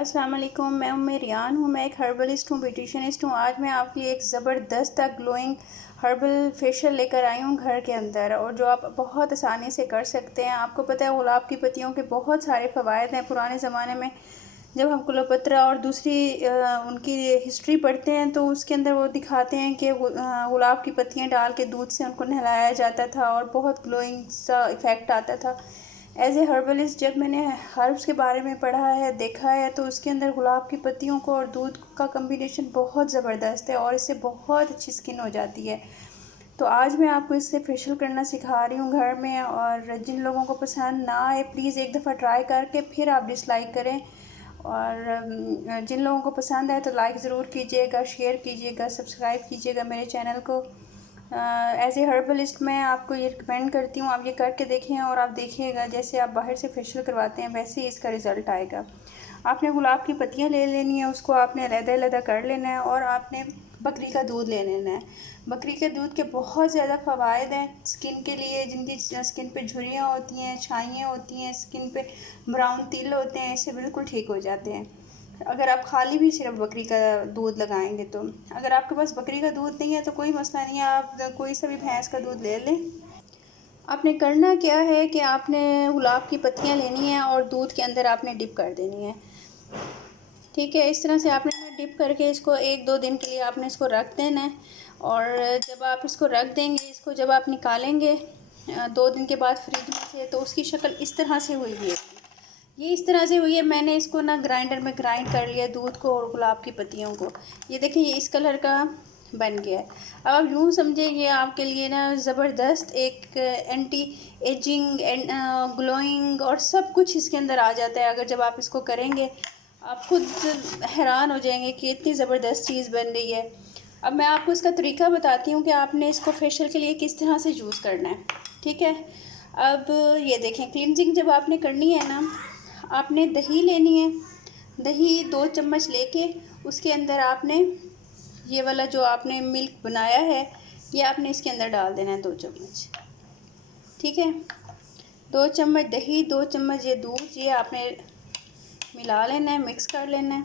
अस्सलाम वालेकुम। मैं रियान हूँ। मैं एक हर्बलिस्ट हूँ, ब्यूटिशियनिस्ट हूँ। आज मैं आपके लिए एक ज़बरदस्त ग्लोइंग हर्बल फेशियल लेकर आई हूँ घर के अंदर, और जो आप बहुत आसानी से कर सकते हैं। आपको पता है गुलाब की पत्तियों के बहुत सारे फ़वाइद हैं। पुराने ज़माने में जब हम कुलोपत्रा और दूसरी उनकी हिस्ट्री पढ़ते हैं तो उसके अंदर वो दिखाते हैं कि गुलाब की पत्तियाँ डाल के दूध से उनको नहलाया जाता था और बहुत ग्लोइंग सा इफ़ेक्ट आता था। एज ए हर्बलिस्ट जब मैंने हर्ब्स के बारे में पढ़ा है, देखा है, तो उसके अंदर गुलाब की पत्तियों को और दूध का कम्बिनेशन बहुत ज़बरदस्त है और इससे बहुत अच्छी स्किन हो जाती है। तो आज मैं आपको इससे फेशियल करना सिखा रही हूँ घर में, और जिन लोगों को पसंद ना आए प्लीज़ एक दफ़ा ट्राई करके फिर आप डिसलाइक करें, और जिन लोगों को पसंद आए तो लाइक ज़रूर कीजिएगा, शेयर कीजिएगा, सब्सक्राइब कीजिएगा मेरे चैनल को। एज ए हर्बलिस्ट मैं आपको ये रिकमेंड करती हूँ, आप ये करके देखें और आप देखिएगा जैसे आप बाहर से फेशियल करवाते हैं वैसे ही इसका रिज़ल्ट आएगा। आपने गुलाब की पत्तियाँ ले लेनी है, उसको आपने अलग-अलग कर लेना है, और आपने बकरी का दूध ले लेना है। बकरी के दूध के बहुत ज़्यादा फ़वाइद हैं स्किन के लिए। जिनकी स्किन पे झुर्रियाँ होती हैं, छाइयाँ होती हैं, स्किन पे ब्राउन तिल होते हैं, इससे बिल्कुल ठीक हो जाते हैं अगर आप खाली भी सिर्फ बकरी का दूध लगाएंगे तो। अगर आपके पास बकरी का दूध नहीं है तो कोई मसला नहीं है, आप कोई सा भी भैंस का दूध ले लें। आपने करना क्या है कि आपने गुलाब की पत्तियां लेनी है और दूध के अंदर आपने डिप कर देनी है। ठीक है, इस तरह से आपने डिप करके इसको 1-2 दिन के लिए आपने इसको रख देना है। और जब आप इसको रख देंगे, इसको जब आप निकालेंगे 2 दिन के बाद फ्रिज में से, तो उसकी शक्ल इस तरह से हुई है। ये इस तरह से हुई है। मैंने इसको ना ग्राइंडर में ग्राइंड कर लिया दूध को और गुलाब की पत्तियों को। ये देखिए, ये इस कलर का बन गया है। अब आप यूँ समझिए ये आपके लिए ना ज़बरदस्त एक एंटी एजिंग एंड ग्लोइंग और सब कुछ इसके अंदर आ जाता है। अगर जब आप इसको करेंगे आप खुद हैरान हो जाएंगे कि इतनी ज़बरदस्त चीज़ बन रही है। अब मैं आपको इसका तरीका बताती हूँ कि आपने इसको फेशियल के लिए किस तरह से यूज़ करना है। ठीक है, अब ये देखें, क्लिनजिंग जब आपने करनी है ना, आपने दही लेनी है। दही 2 चम्मच लेके उसके अंदर आपने ये वाला जो आपने मिल्क बनाया है ये आपने इसके अंदर डाल देना है 2 चम्मच। ठीक है, 2 चम्मच दही, 2 चम्मच ये दूध, ये आपने मिला लेना है, मिक्स कर लेना है,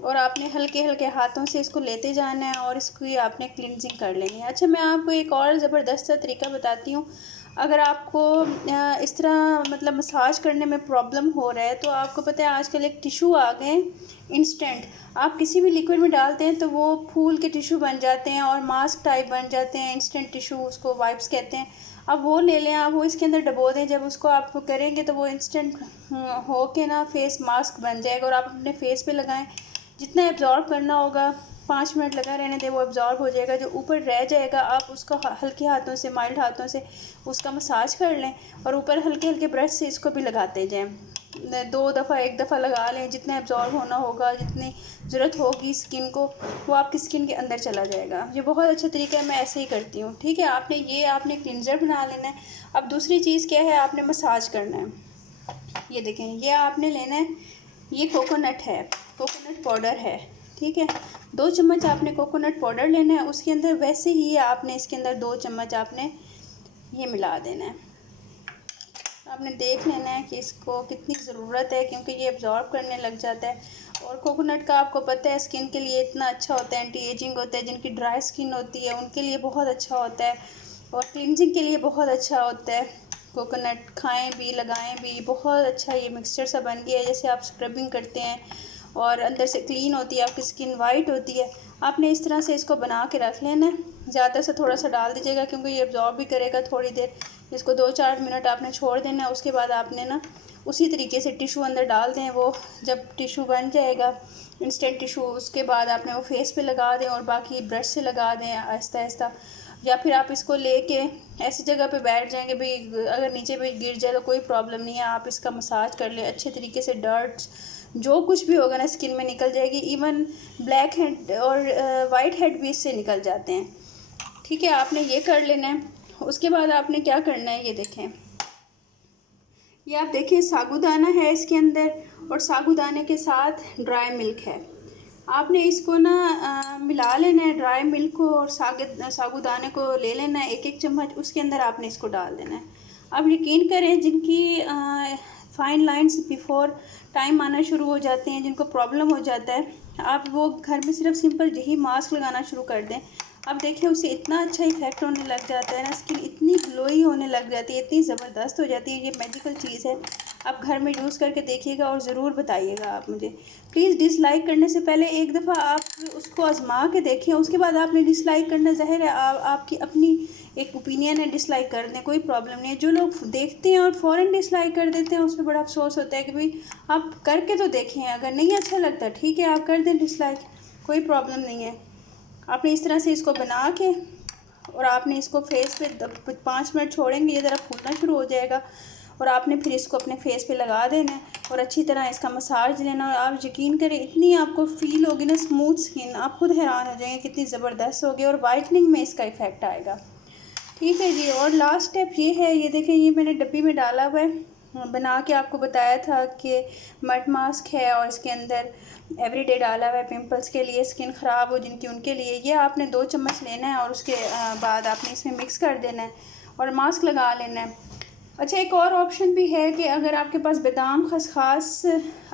और आपने हल्के हल्के हाथों से इसको लेते जाना है और इसकी आपने क्लिनजिंग कर लेनी है। अच्छा, मैं आपको एक और ज़बरदस्त सा तरीका बताती हूँ। अगर आपको इस तरह मतलब मसाज करने में प्रॉब्लम हो रहा है तो आपको पता है आजकल एक टिशू आ गए इंस्टेंट। आप किसी भी लिक्विड में डालते हैं तो वो फूल के टिशू बन जाते हैं और मास्क टाइप बन जाते हैं। इंस्टेंट टिशू, उसको वाइप्स कहते हैं। अब वो ले लें, आप वो इसके अंदर डबो दें। जब उसको आप करेंगे तो वो इंस्टेंट हो के ना फेस मास्क बन जाएगा, और आप अपने फेस पे लगाएं। जितना एब्जॉर्ब करना होगा 5 मिनट लगा रहने दें, वो एब्जॉर्ब हो जाएगा। जो ऊपर रह जाएगा आप उसको हल्के हाथों से, माइल्ड हाथों से उसका मसाज कर लें, और ऊपर हल्के हल्के ब्रश से इसको भी लगाते जाएं। 2 दफ़ा, 1 दफ़ा लगा लें। जितना एब्जॉर्ब होना होगा, जितनी ज़रूरत होगी स्किन को, वो आपकी स्किन के अंदर चला जाएगा। ये बहुत अच्छा तरीका है, मैं ऐसे ही करती हूँ। ठीक है, आपने क्लिनजर बना लेना है। अब दूसरी चीज़ क्या है, आपने मसाज करना है। ये देखें, ये आपने लेना है, ये कोकोनट है, कोकोनट पाउडर है। ठीक है, 2 चम्मच आपने कोकोनट पाउडर लेना है। उसके अंदर वैसे ही आपने इसके अंदर 2 चम्मच आपने ये मिला देना है। आपने देख लेना है कि इसको कितनी ज़रूरत है, क्योंकि ये एब्जॉर्ब करने लग जाता है। और कोकोनट का आपको पता है स्किन के लिए इतना अच्छा होता है, एंटी एजिंग होता है। जिनकी ड्राई स्किन होती है उनके लिए बहुत अच्छा होता है, और क्लिनजिंग के लिए बहुत अच्छा होता है। कोकोनट खाएं भी, लगाएं भी, बहुत अच्छा ये मिक्सचर सा बन गया है। जैसे आप स्क्रबिंग करते हैं और अंदर से क्लीन होती है, आपकी स्किन वाइट होती है। आपने इस तरह से इसको बना के रख लेना है। ज़्यादा से थोड़ा सा डाल दीजिएगा क्योंकि ये एब्जॉर्ब भी करेगा थोड़ी देर। इसको 2-4 मिनट आपने छोड़ देना है। उसके बाद आपने ना उसी तरीके से टिशू अंदर डाल दें। वो जब टिशू बन जाएगा इंस्टेंट टिशू, उसके बाद आपने वो फेस पे लगा दें और बाकी ब्रश से लगा दें आहिस्ता आहिस्ता। या फिर आप इसको लेके ऐसी जगह पे बैठ जाएंगे भी, अगर नीचे भी गिर जाए तो कोई प्रॉब्लम नहीं है। आप इसका मसाज कर ले अच्छे तरीके से, डर्ट्स जो कुछ भी होगा ना स्किन में निकल जाएगी। इवन ब्लैक हेड और वाइट हेड भी इससे निकल जाते हैं। ठीक है, आपने ये कर लेना है। उसके बाद आपने क्या करना है, ये देखें, ये आप देखिए साबूदाना है इसके अंदर, और साबूदाने के साथ ड्राई मिल्क है। आपने इसको ना मिला लेना है, ड्राई मिल्क को और साबूदाने को ले लेना है 1-1 चम्मच। उसके अंदर आपने इसको डाल देना है। अब यकीन करें जिनकी फाइन लाइंस बिफोर टाइम आना शुरू हो जाते हैं, जिनको प्रॉब्लम हो जाता है, आप वो घर में सिर्फ सिंपल यही मास्क लगाना शुरू कर दें। अब देखिए उससे इतना अच्छा इफेक्ट होने लग जाता है ना, स्किन इतनी ग्लोई होने लग जाती है, इतनी ज़बरदस्त हो जाती है। ये मैजिकल चीज़ है, आप घर में यूज़ करके देखिएगा और ज़रूर बताइएगा आप मुझे। प्लीज़ डिसलाइक करने से पहले एक दफ़ा आप उसको आजमा के देखें, उसके बाद आपने डिसलाइक करना ज़ाहिर है आपकी अपनी एक ओपिनियन है, डिसलाइक कर दें, कोई प्रॉब्लम नहीं है। जो लोग देखते हैं और फ़ौरन डिसलाइक कर देते हैं उस पर बड़ा अफसोस होता है कि भाई आप करके तो देखें, अगर नहीं अच्छा लगता ठीक है आप कर दें डिसलाइक, कोई प्रॉब्लम नहीं है। आपने इस तरह से इसको बना के और आपने इसको फेस पे 5 मिनट छोड़ेंगे, ये ज़रा फूलना शुरू हो जाएगा और आपने फिर इसको अपने फेस पे लगा देना है और अच्छी तरह इसका मसाज लेना। और आप यकीन करें इतनी आपको फ़ील होगी ना स्मूथ स्किन, आप खुद हैरान हो जाएंगे कितनी ज़बरदस्त होगी और वाइटनिंग में इसका इफ़ेक्ट आएगा। ठीक है जी। और लास्ट स्टेप ये है, ये देखें ये मैंने डब्बी में डाला हुआ है, बना के आपको बताया था कि मड मास्क है और इसके अंदर एवरीडे डाला हुआ है पिंपल्स के लिए, स्किन ख़राब हो जिनकी उनके लिए। ये आपने 2 चम्मच लेना है और उसके बाद आपने इसमें मिक्स कर देना है और मास्क लगा लेना है। अच्छा एक और ऑप्शन भी है कि अगर आपके पास बादाम खसखस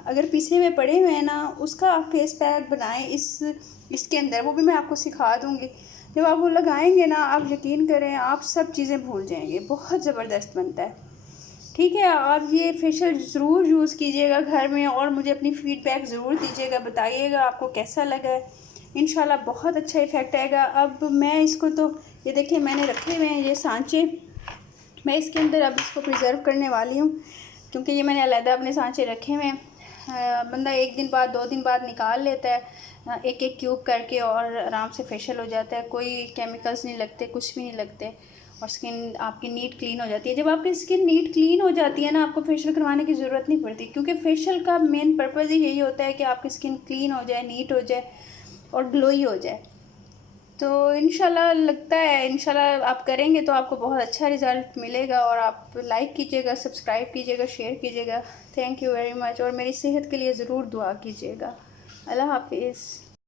अगर पिसे हुए पड़े हुए हैं ना, उसका आप फेस पैक बनाएं इसके अंदर, वो भी मैं आपको सिखा दूँगी। जब आप वो लगाएंगे ना, आप यकीन करें आप सब चीज़ें भूल जाएंगे, बहुत ज़बरदस्त बनता है। ठीक है, आप ये फेशियल ज़रूर यूज़ कीजिएगा घर में और मुझे अपनी फ़ीडबैक ज़रूर दीजिएगा, बताइएगा आपको कैसा लगा है। इंशाल्लाह बहुत अच्छा इफ़ेक्ट आएगा। अब मैं इसको तो ये देखिए मैंने रखे हुए हैं ये सांचे, मैं इसके अंदर अब इसको प्रिज़र्व करने वाली हूँ क्योंकि ये मैंने अलग अपने सांचे रखे हुए हैं। बंदा 1 दिन बाद 2 दिन बाद निकाल लेता है एक एक क्यूब करके और आराम से फेशियल हो जाता है, कोई केमिकल्स नहीं लगते, कुछ भी नहीं लगते और स्किन आपकी नीट क्लीन हो जाती है। जब आपकी स्किन नीट क्लीन हो जाती है ना, आपको फेशियल करवाने की ज़रूरत नहीं पड़ती क्योंकि फेशियल का मेन पर्पज़ ही यही होता है कि आपकी स्किन क्लीन हो जाए, नीट हो जाए और ग्लोई हो जाए। तो इंशाल्लाह लगता है इंशाल्लाह आप करेंगे तो आपको बहुत अच्छा रिज़ल्ट मिलेगा। और आप लाइक कीजिएगा, सब्सक्राइब कीजिएगा, शेयर कीजिएगा। थैंक यू वेरी मच और मेरी सेहत के लिए ज़रूर दुआ कीजिएगा। अल्लाह हाफिज़।